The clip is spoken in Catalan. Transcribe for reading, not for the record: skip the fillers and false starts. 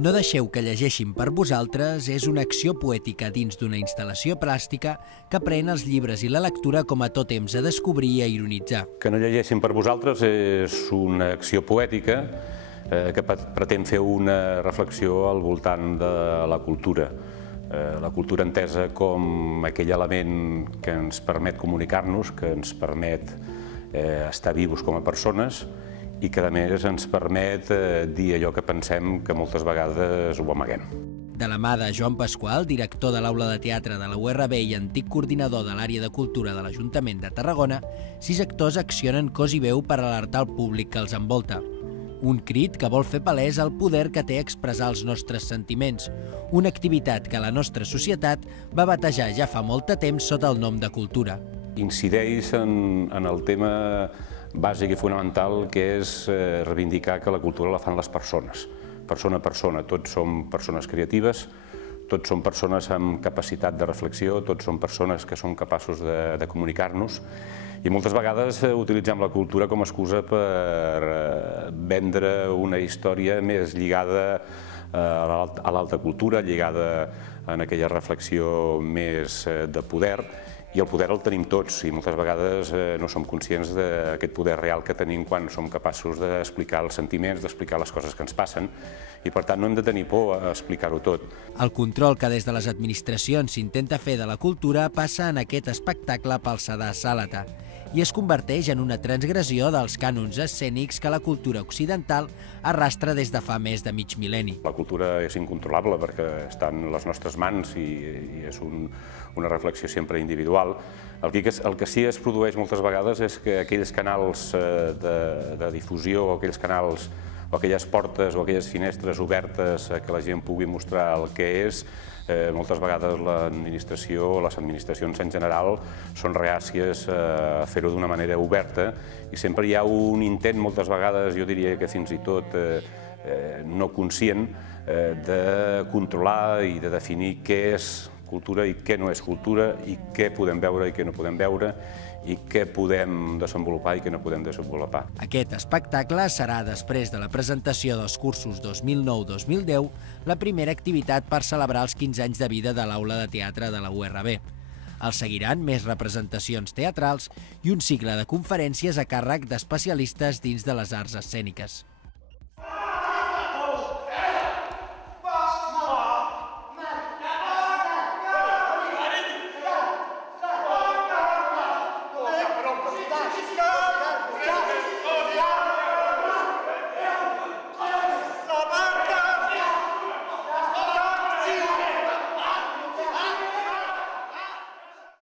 No deixeu que llegeixin per vosaltres és una acció poètica dins d'una instal·lació plàstica que pren els llibres i la lectura com a tòtems a descobrir i a ironitzar. Que no llegeixin per vosaltres és una acció poètica que pretén fer una reflexió al voltant de la cultura. La cultura entesa com aquell element que ens permet comunicar-nos, que ens permet estar vius com a persones i que a més ens permet dir allò que pensem que moltes vegades ho amaguem. De la mà de Joan Pasqual, director de l'Aula de Teatre de la URB i antic coordinador de l'àrea de cultura de l'Ajuntament de Tarragona, 6 actors accionen cos i veu per alertar el públic que els envolta. Un crit que vol fer palès el poder que té expressar els nostres sentiments, una activitat que la nostra societat va batejar ja fa molt de temps sota el nom de cultura. Incideix en el tema bàsic i fonamental que és reivindicar que la cultura la fan les persones, persona a persona. Tots som persones creatives, tots som persones amb capacitat de reflexió, tots som persones que són capaços de comunicar-nos i moltes vegades utilitzem la cultura com a excusa per vendre una història més lligada a l'alta cultura, lligada en aquella reflexió més de poder, i el poder el tenim tots i moltes vegades no som conscients d'aquest poder real que tenim quan som capaços d'explicar els sentiments, d'explicar les coses que ens passen i per tant no hem de tenir por a explicar-ho tot. El control que des de les administracions s'intenta fer de la cultura passa en aquest espectacle pel sedàs Sàlata i es converteix en una transgressió dels cànons escènics que la cultura occidental arrastra des de fa més de mig mil·lenni. La cultura és incontrolable perquè està en les nostres mans i és una reflexió sempre individual. El que sí es produeix moltes vegades és que aquells canals de difusió o aquells canals o aquelles portes o aquelles finestres obertes que la gent pugui mostrar el que és, moltes vegades l'administració o les administracions en general són reàcies a fer-ho d'una manera oberta i sempre hi ha un intent, moltes vegades, jo diria que fins i tot no conscient, de controlar i de definir què és cultura i què no és cultura i què podem veure i què no podem veure i què podem desenvolupar i què no podem desenvolupar. Aquest espectacle serà, després de la presentació dels cursos 2009-2010, la primera activitat per celebrar els 15 anys de vida de l'Aula de Teatre de la URB. El seguiran més representacions teatrals i un cicle de conferències a càrrec d'especialistes dins de les arts escèniques.